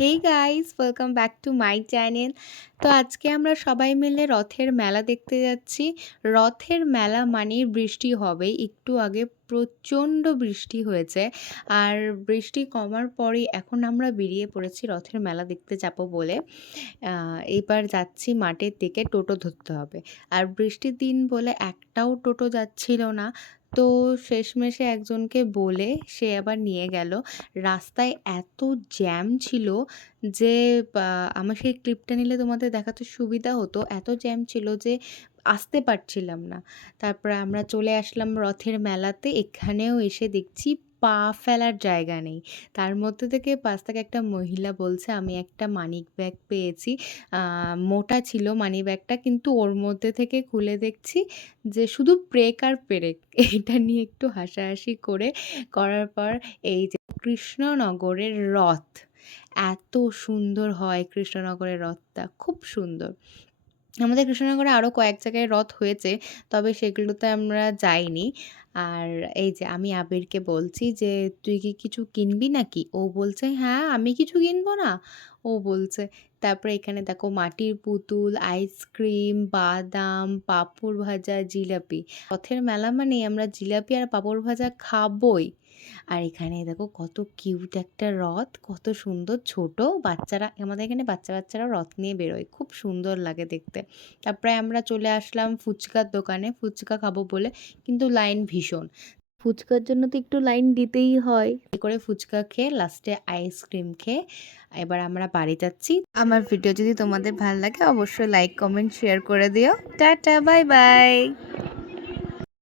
Hey guys, welcome back to my channel. তো আজকে আমরা সবাই মিলে রথের মেলা দেখতে যাচ্ছি। রথের মেলা মানেই বৃষ্টি হবেই। একটু আগে প্রচণ্ড বৃষ্টি হয়েছে, আর বৃষ্টি কমার পরেই এখন আমরা বেরিয়ে পড়েছি রথের মেলা দেখতে যাব বলে। এইবার যাচ্ছি মাঠের দিকে, টোটো ধরতে হবে। আর বৃষ্টির দিন বলে একটাও টোটো যাচ্ছিল না। তো শেষমেশে একজনকে বলে সে আবার নিয়ে গেল। রাস্তায় এত জ্যাম ছিল যে আমার সেই ক্লিপটা নিলে তোমাদের দেখাতে সুবিধা হতো। এত জ্যাম ছিল যে আসতে পারছিলাম না। তারপরে আমরা চলে আসলাম রথের মেলাতে। এখানেও এসে দেখছি পা ফেলার জায়গা নেই। তার মধ্যে থেকে পাশ থেকে একটা মহিলা বলছে, "আমি একটা মানি ব্যাগ পেয়েছি।" মোটা ছিল মানি ব্যাগটা, কিন্তু ওর মধ্যে থেকে খুলে দেখছি যে শুধু প্রেক আর পেরেক। এটা নিয়ে একটু হাসাহাসি করার পর এই যে কৃষ্ণনগরের রথ, এত সুন্দর হয় কৃষ্ণনগরের রথটা, খুব সুন্দর। আমাদের কৃষ্ণনগরে আরও কয়েক জায়গায় রথ হয়েছে, তবে সেগুলোতে আমরা যাইনি। আর এই যে আমি আবিরকে বলছি যে, "তুই কি কিছু কিনবি নাকি?" ও বলছে, "হ্যাঁ, আমি কিছু কিনবো না?" ও বলছে। তারপরে এখানে দেখো মাটির পুতুল, আইসক্রিম, বাদাম, পাঁপড় ভাজা, জিলাপি। রথের মেলা মানেই আমরা জিলাপি আর পাঁপড় ভাজা খাবোই। আর এখানে দেখো কত কিউট একটা রথ, কত সুন্দর ছোট বাচ্চারা, আমাদের এখানে বাচ্চারাও রথ নিয়ে বেরোয়, খুব সুন্দর লাগে দেখতে। তারপরে আমরা চলে আসলাম ফুচকার দোকানে, ফুচকা খাবো বলে, কিন্তু লাইন ভীষণ। ফুচকার জন্য তো একটু লাইন দিতেই হয়। এ করে ফুচকা খেয়ে লাস্টে আইসক্রিম খেয়ে এবার আমরা বাড়ি যাচ্ছি। আমার ভিডিও যদি তোমাদের ভালো লাগে অবশ্যই লাইক, কমেন্ট, শেয়ার করে দিও। Tata, bye bye.